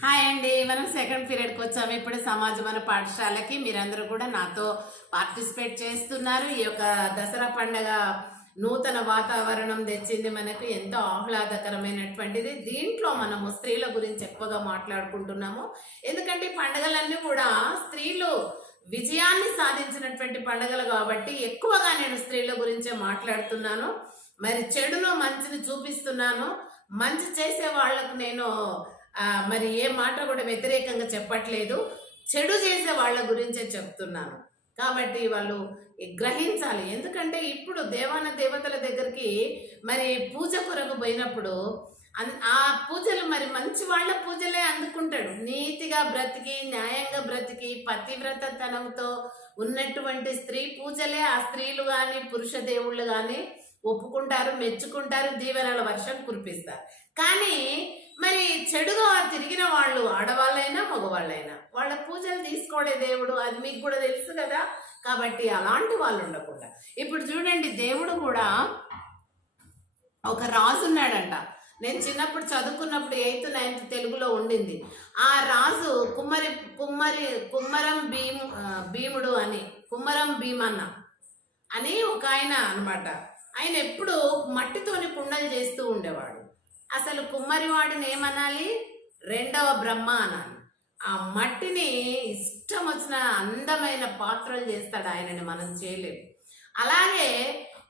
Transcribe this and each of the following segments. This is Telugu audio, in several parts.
హాయ్ అండి, మనం సెకండ్ పీరియడ్కి వచ్చాము. ఇప్పుడు సమాజ మన పాఠశాలకి మీరందరూ కూడా నాతో పార్టిసిపేట్ చేస్తున్నారు. ఈ యొక్క దసరా పండగ నూతన వాతావరణం తెచ్చింది, మనకు ఎంతో ఆహ్లాదకరమైనటువంటిది. దీంట్లో మనము స్త్రీల గురించి ఎక్కువగా మాట్లాడుకుంటున్నాము. ఎందుకంటే ఈ పండుగలన్నీ కూడా స్త్రీలు విజయాన్ని సాధించినటువంటి పండుగలు కాబట్టి ఎక్కువగా నేను స్త్రీల గురించే మాట్లాడుతున్నాను. మరి చెడును మంచిని చూపిస్తున్నాను. మంచి చేసే వాళ్లకు నేను మరి ఏ మాట కూడా వ్యతిరేకంగా చెప్పట్లేదు, చెడు చేసే వాళ్ళ గురించే చెప్తున్నాను. కాబట్టి వాళ్ళు గ్రహించాలి. ఎందుకంటే ఇప్పుడు దేవాన దేవతల దగ్గరికి మరి పూజ కొరకు పోయినప్పుడు ఆ పూజలు మరి మంచి వాళ్ళ పూజలే అందుకుంటాడు. నీతిగా బ్రతికి న్యాయంగా బ్రతికి పతివ్రతతనంతో ఉన్నటువంటి స్త్రీ పూజలే ఆ స్త్రీలు కానీ పురుష దేవుళ్ళు కానీ ఒప్పుకుంటారు, మెచ్చుకుంటారు, దీవెనల వర్షం కురిపిస్తారు. కానీ మరి చెడుగా తిరిగిన వాళ్ళు ఆడవాళ్ళైనా మగవాళ్ళైనా వాళ్ళ పూజలు తీసుకోడే దేవుడు, అది మీకు కూడా తెలుసు కదా. కాబట్టి అలాంటి వాళ్ళు ఉండకుండా ఇప్పుడు చూడండి, దేవుడు కూడా ఒక రాజు ఉన్నాడంట. నేను చిన్నప్పుడు చదువుకున్నప్పుడు 8th 9th తెలుగులో ఉండింది. ఆ రాజు కుమ్మరం భీముడు అని, కుమ్మరం భీమన్న అని ఒక ఆయన అనమాట. ఆయన ఎప్పుడు మట్టితోని కుండలు చేస్తూ ఉండేవాడు. అసలు కుమ్మరివాడిని ఏమనాలి? రెండవ బ్రహ్మ అనాలి. ఆ మట్టిని ఇష్టం వచ్చిన అందమైన పాత్రలు చేస్తాడు. ఆయనని మనం చేయలేము. అలాగే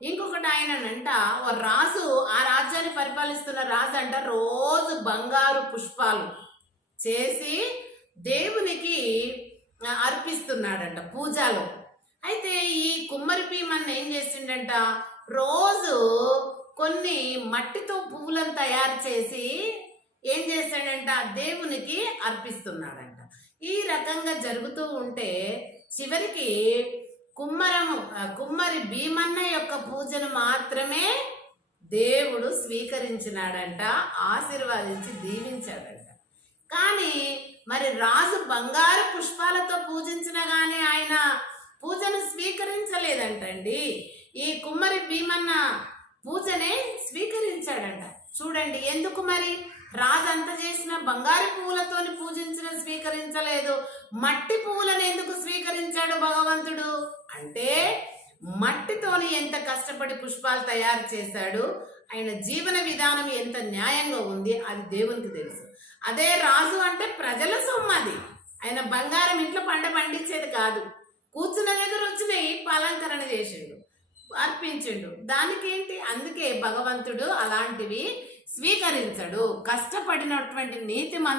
ఇంకొకటి ఆయనంట, ఓ రాజు, ఆ రాజ్యాన్ని పరిపాలిస్తున్న రాజు అంట రోజు బంగారు పుష్పాలు చేసి దేవునికి అర్పిస్తున్నాడంట పూజలో. అయితే ఈ కుమ్మరి భీమన్న ఏం చేసిండంట, రోజు కొన్ని మట్టితో పువ్వులను తయారు చేసి ఏం చేశాడంట, దేవునికి అర్పిస్తున్నాడంట. ఈ రకంగా జరుగుతూ ఉంటే చివరికి కుమ్మరి భీమన్న యొక్క పూజను మాత్రమే దేవుడు స్వీకరించినాడంట, ఆశీర్వాదించి దీవించాడంట. కానీ మరి రాజు బంగారు పుష్పాలతో పూజించినా కానీ ఆయన పూజను స్వీకరించలేదంటండి. ఈ కుమ్మరి భీమన్న పూజనే స్వీకరించాడంట. చూడండి ఎందుకు మరి రాజు అంత చేసిన బంగారు పువ్వులతోని పూజించిన స్వీకరించలేదు, మట్టి పువ్వులను ఎందుకు స్వీకరించాడు భగవంతుడు అంటే, మట్టితోని ఎంత కష్టపడి పుష్పాలు తయారు చేశాడు, ఆయన జీవన విధానం ఎంత న్యాయంగా ఉంది అది దేవునికి తెలుసు. అదే రాజు అంటే ప్రజల సొమ్మది. ఆయన బంగారం ఇంట్లో పండించేది కాదు, కూర్చున్న దగ్గర వచ్చినాయి అలంకరణ చేసిండు, అర్పించిండు. దానికేంటి? అందుకే భగవంతుడు అలాంటివి స్వీకరించడు. కష్టపడినటువంటి నీతి